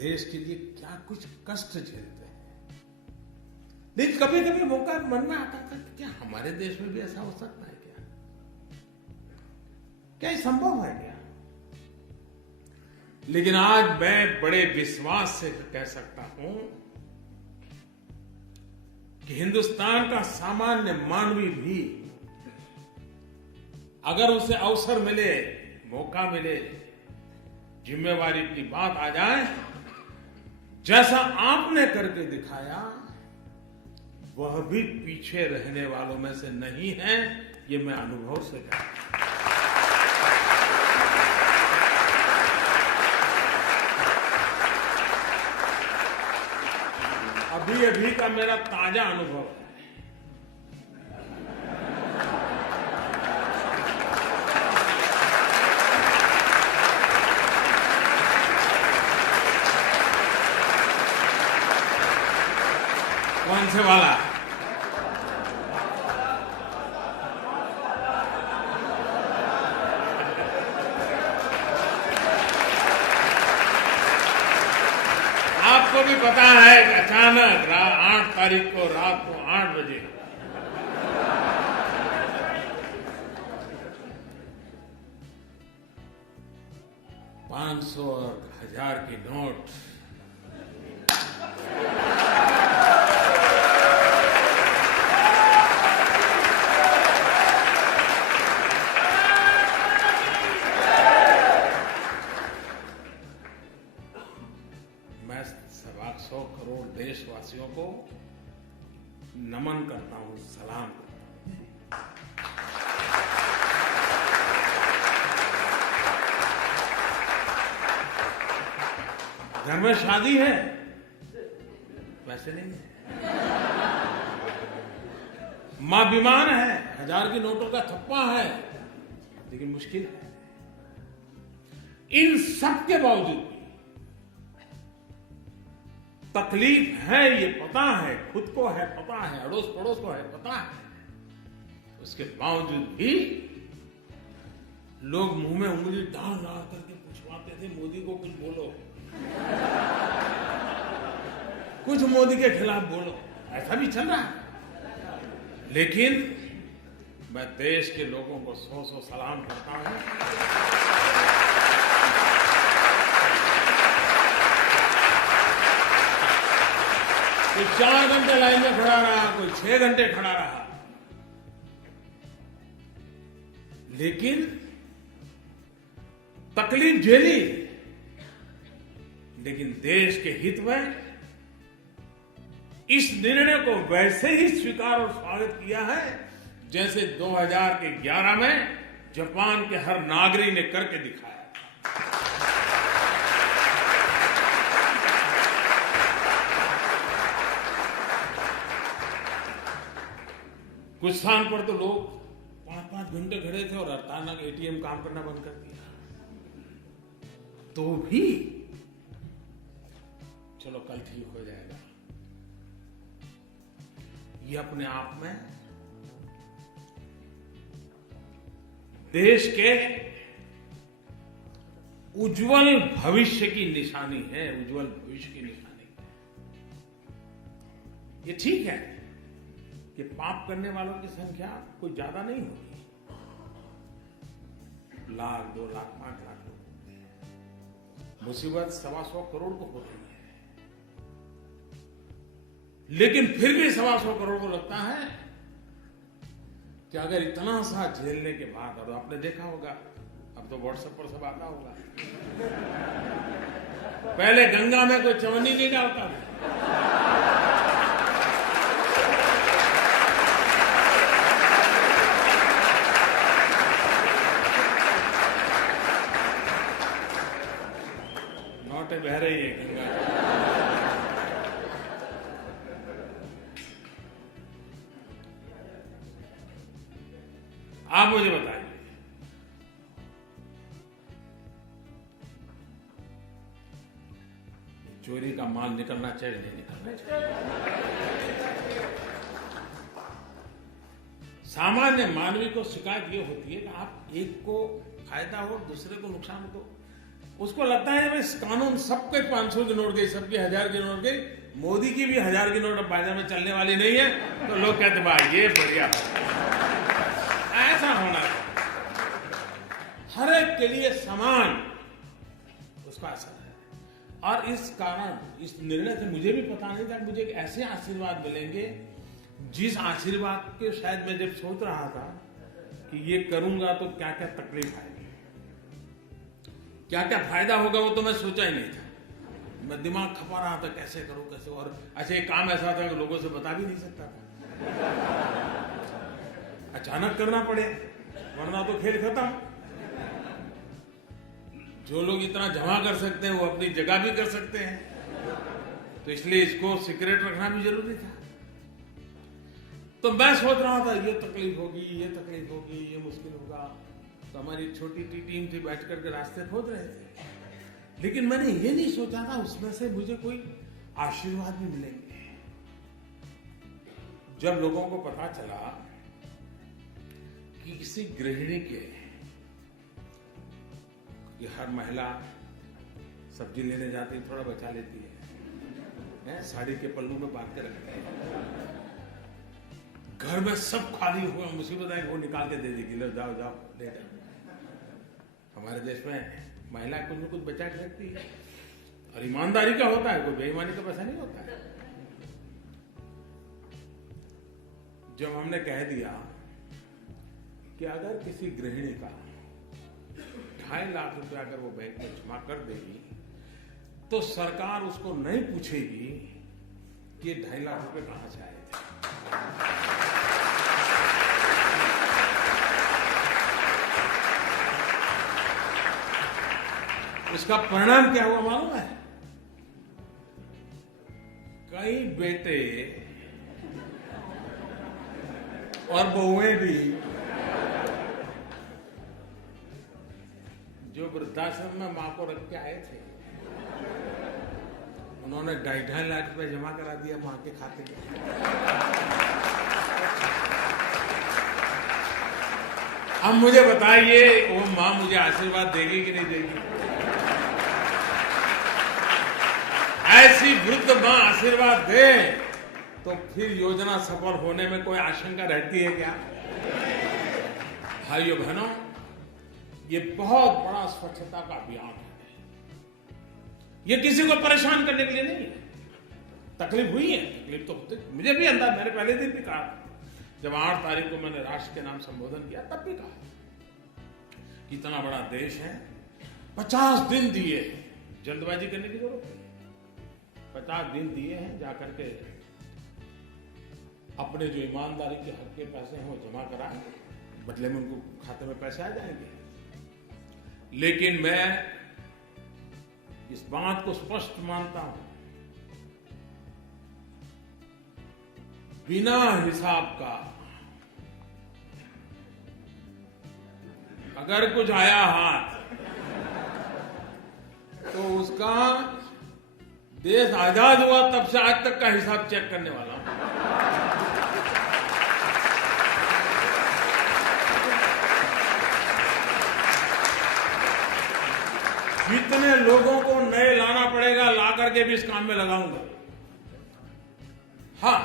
देश के लिए क्या कुछ कष्ट झेलते हैं। लेकिन कभी कभी मौका मन में आता था कि क्या हमारे देश में भी ऐसा हो सकता है क्या? क्या ये संभव है क्या? लेकिन आज मैं बड़े विश्वास से कह सकता हूं कि हिंदुस्तान का सामान्य मानवी भी अगर उसे अवसर मिले, मौका मिले, जिम्मेवारी की बात आ जाए, जैसा आपने करके दिखाया, वह भी पीछे रहने वालों में से नहीं है। ये मैं अनुभव से कहता हूं। अभी अभी का मेरा ताजा अनुभव है। कौन से वाला? आपको भी पता है कि अचानक 8 तारीख को रात को 8 बजे $500 और 1000 की नोट मैं 125 करोड़ देशवासियों को नमन करता हूं, सलाम करता हूं। घर में शादी है, पैसे नहीं है। मां बीमार है, 1000 की नोटों का थप्पा है, लेकिन मुश्किल है। इन सब के बावजूद तकलीफ है, ये पता है, खुद को है पता है, अड़ोस पड़ोस को है पता है, उसके बावजूद भी लोग मुंह में उंगली डाल डाल करके पूछवाते थे, मोदी को कुछ बोलो, कुछ मोदी के खिलाफ बोलो। ऐसा भी चल रहा है। लेकिन मैं देश के लोगों को 100 सलाम करता हूं। कोई 4 घंटे लाइन में खड़ा रहा, कोई 6 घंटे खड़ा रहा, लेकिन तकलीफ झेली, लेकिन देश के हित में इस निर्णय को वैसे ही स्वीकार और स्वागत किया है जैसे 2011 में जापान के हर नागरिक ने करके दिखाया। कुछ स्थान पर तो लोग 5-5 घंटे खड़े थे और अचानक एटीएम काम करना बंद कर दिया, तो भी चलो कल ठीक हो जाएगा। ये अपने आप में देश के उज्जवल भविष्य की निशानी है, उज्जवल भविष्य की निशानी। ये ठीक है कि पाप करने वालों की संख्या कोई ज्यादा नहीं होती, 1 लाख 2 लाख 5 लाख लोग होते हैं। मुसीबत 125 करोड़ को होती है, लेकिन फिर भी 125 करोड़ को लगता है कि अगर इतना सा झेलने के बाद, और आपने देखा होगा, अब तो व्हाट्सएप पर सब आता होगा, पहले गंगा में कोई चवन्नी नहीं डालता था, नोटें बह रही है गंगा। आप मुझे बताइए, चोरी का माल निकलना चाहिए नहीं निकलना चाहिए? सामान्य मानवी को शिकायत ये होती है कि आप एक को फायदा हो, दूसरे को नुकसान हो। उसको लगता है इस कानून सबके 500 की नोट गई, सबकी 1000 की नोट गई, मोदी की भी 1000 की नोट अब बाजार में चलने वाली नहीं है, तो लोग कहते भाई ये बढ़िया ऐसा होना है। हर एक के लिए समान उसका असर है। और इस कारण, इस निर्णय से मुझे भी पता नहीं था कि मुझे ऐसे आशीर्वाद मिलेंगे, जिस आशीर्वाद के शायद मैं जब सोच रहा था कि ये करूंगा तो क्या क्या तकलीफ आएगी, क्या क्या फायदा होगा, वो तो मैं सोचा ही नहीं था। मैं दिमाग खपा रहा था कैसे करूं कैसे, और अच्छा ये काम ऐसा था कि लोगों से बता भी नहीं सकता था, अचानक करना पड़े वरना तो खेल खत्म। जो लोग इतना जमा कर सकते हैं वो अपनी जगह भी कर सकते हैं, तो इसलिए इसको सीक्रेट रखना भी जरूरी था। तो मैं सोच रहा था ये तकलीफ होगी, ये तकलीफ होगी, ये मुश्किल होगा, तो हमारी छोटी सी टीम थी, बैठ करके रास्ते खोज रहे थे। लेकिन मैंने ये नहीं सोचा था उसमें से मुझे कोई आशीर्वाद भी मिलेंगे। जब लोगों को पता चला कि किसी गृहिणी के, कि हर महिला सब्जी लेने जाती है थोड़ा बचा लेती है, साड़ी के पल्लू में बांध के रखती है, घर में सब खाली हुआ, मुसीबत है वो निकाल के दे देगी, लो जाओ जाओ ले जाओ। हमारे देश में महिला कुछ न कुछ बचा के रखती है, और ईमानदारी का होता है, कोई बेईमानी का पैसा नहीं होता है। जब हमने कह दिया कि अगर किसी गृहिणी का 2.5 लाख रुपया अगर वो बैंक में जमा कर देगी तो सरकार उसको नहीं पूछेगी कि ये 2.5 लाख रुपए कहां से आए थे। इसका परिणाम क्या हुआ मालूम है? कई बेटे और बहुएं भी जो वृद्धाश्रम में मां को रख के आए थे, उन्होंने 2.5 लाख रुपए जमा करा दिया मां के खाते में। अब मुझे बताइए वो मां मुझे आशीर्वाद देगी कि नहीं देगी? ऐसी वृद्ध मां आशीर्वाद दे तो फिर योजना सफल होने में कोई आशंका रहती है क्या? भाइयों बहनों, ये बहुत बड़ा स्वच्छता का अभियान है। ये किसी को परेशान करने के लिए नहीं है। तकलीफ हुई है, तकलीफ तो होती, मुझे भी अंदाज, मैंने पहले दिन भी कहा, जब 8 तारीख को मैंने राष्ट्र के नाम संबोधन किया तब भी कहा कि इतना बड़ा देश है, 50 दिन दिए, जल्दबाजी करने की जरूरत नहीं, 50 दिन दिए हैं, जाकर के अपने जो ईमानदारी के हक के पैसे हैं वो जमा कराएं, बदले में उनको खाते में पैसे आ जाएंगे। लेकिन मैं इस बात को स्पष्ट मानता हूं, बिना हिसाब का अगर कुछ आया हाथ तो उसका देश आजाद हुआ तब से आज तक का हिसाब चेक करने वाला। जितने लोगों को नए लाना पड़ेगा ला करके भी इस काम में लगाऊंगा। हाँ,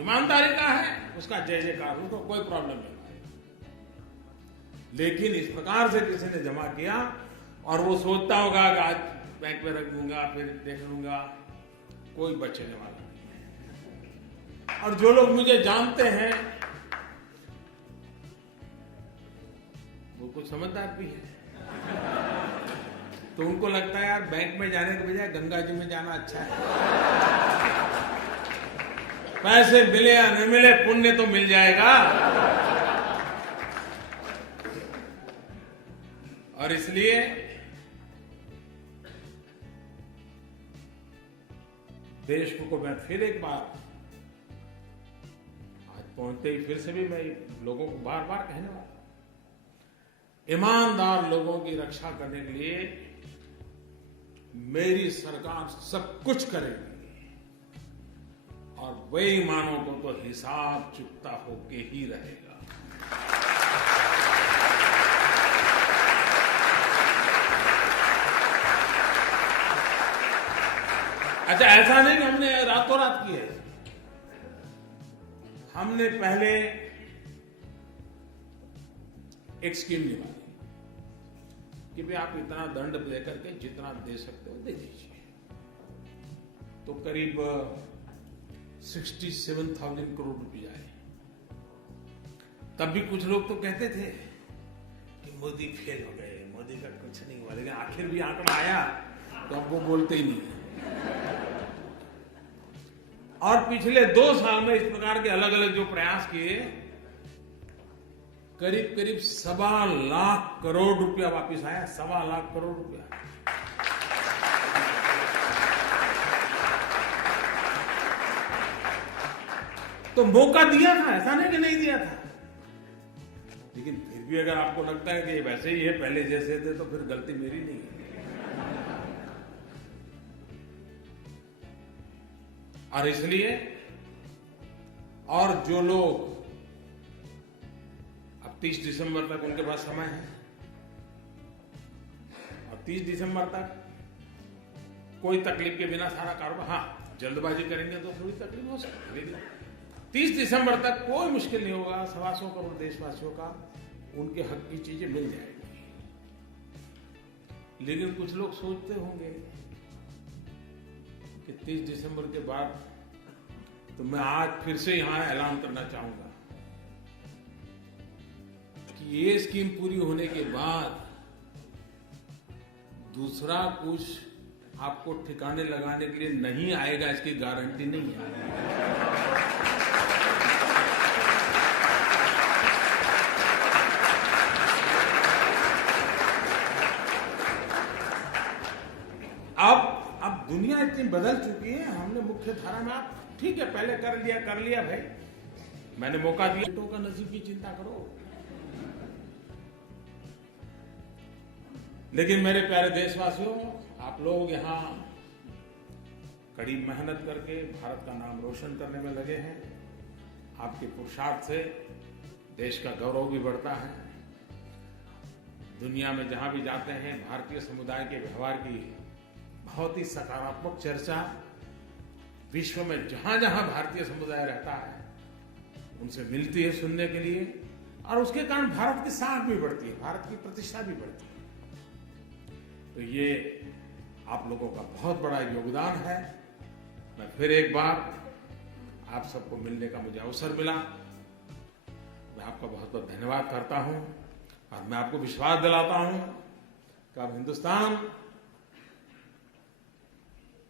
ईमानदारी का है, उसका जय जयकार, उसको कोई प्रॉब्लम नहीं। लेकिन इस प्रकार से किसी ने जमा किया और वो सोचता होगा कि आज बैंक में रख लूंगा फिर देख लूंगा, कोई बचने वाला नहीं। और जो लोग मुझे जानते हैं वो कुछ समझदार भी है, तो उनको लगता है यार बैंक में जाने के बजाय गंगा जी में जाना अच्छा है। पैसे मिले या न मिले, पुण्य तो मिल जाएगा। और इसलिए देश को मैं फिर एक बार, आज पहुंचते ही फिर से भी मैं लोगों को बार बार कहने वाला, ईमानदार लोगों की रक्षा करने के लिए मेरी सरकार सब कुछ करेगी, और बेईमानों को तो हिसाब चुकता होके ही रहेगा। अच्छा, ऐसा नहीं कि हमने रातों रात की है। हमने पहले एक स्कीम निकाली कि भाई आप इतना दंड दे करके जितना दे सकते हो दे दीजिए। तो करीब 67,000 करोड़ रुपए आए। तब भी कुछ लोग तो कहते थे कि मोदी फेल हो गए, मोदी का कुछ नहीं हुआ, लेकिन आखिर भी आंकड़ा आया तो अब वो बोलते ही नहीं। और पिछले 2 साल में इस प्रकार के अलग अलग जो प्रयास किए, करीब करीब 1.25 लाख करोड़ रुपया वापस आया। 1.25 लाख करोड़ रुपया। तो मौका दिया था, ऐसा नहीं कि नहीं दिया था। लेकिन फिर भी अगर आपको लगता है कि वैसे ही है पहले जैसे थे, तो फिर गलती मेरी नहीं है। और इसलिए, और जो लोग अब 30 दिसंबर तक उनके पास समय है, और 30 दिसंबर तक कोई तकलीफ के बिना सारा कारोबार, हाँ जल्दबाजी करेंगे तो थोड़ी तकलीफ हो सकती है, 30 दिसंबर तक कोई मुश्किल नहीं होगा। 125 करोड़ देशवासियों का उनके हक की चीजें मिल जाएगी। लेकिन कुछ लोग सोचते होंगे कि 30 दिसंबर के बाद, तो मैं आज फिर से यहां ऐलान करना चाहूंगा कि ये स्कीम पूरी होने के बाद दूसरा कुछ आपको ठिकाने लगाने के लिए नहीं आएगा, इसकी गारंटी नहीं है। अब दुनिया इतनी बदल चुकी है, हमने मुख्य धारा में, आप ठीक है पहले कर लिया भाई, मैंने मौका दिया, बेटों का नसीब की चिंता करो। लेकिन मेरे प्यारे देशवासियों, आप लोग यहां कड़ी मेहनत करके भारत का नाम रोशन करने में लगे हैं। आपके पुरुषार्थ से देश का गौरव भी बढ़ता है। दुनिया में जहां भी जाते हैं, भारतीय समुदाय के व्यवहार की बहुत ही सकारात्मक चर्चा विश्व में जहां जहां भारतीय समुदाय रहता है उनसे मिलती है सुनने के लिए, और उसके कारण भारत की साख भी बढ़ती है, भारत की प्रतिष्ठा भी बढ़ती है। तो ये आप लोगों का बहुत बड़ा योगदान है। मैं फिर एक बार आप सबको मिलने का मुझे अवसर मिला, मैं आपका बहुत बहुत धन्यवाद करता हूं। और मैं आपको विश्वास दिलाता हूं कि अब हिंदुस्तान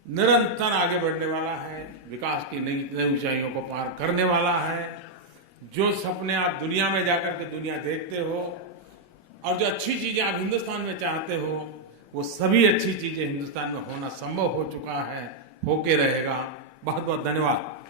निरंतर आगे बढ़ने वाला है, विकास की नई नई ऊंचाइयों को पार करने वाला है। जो सपने आप दुनिया में जाकर के दुनिया देखते हो, और जो अच्छी चीजें आप हिंदुस्तान में चाहते हो, वो सभी अच्छी चीजें हिंदुस्तान में होना संभव हो चुका है, होके रहेगा। बहुत बहुत धन्यवाद।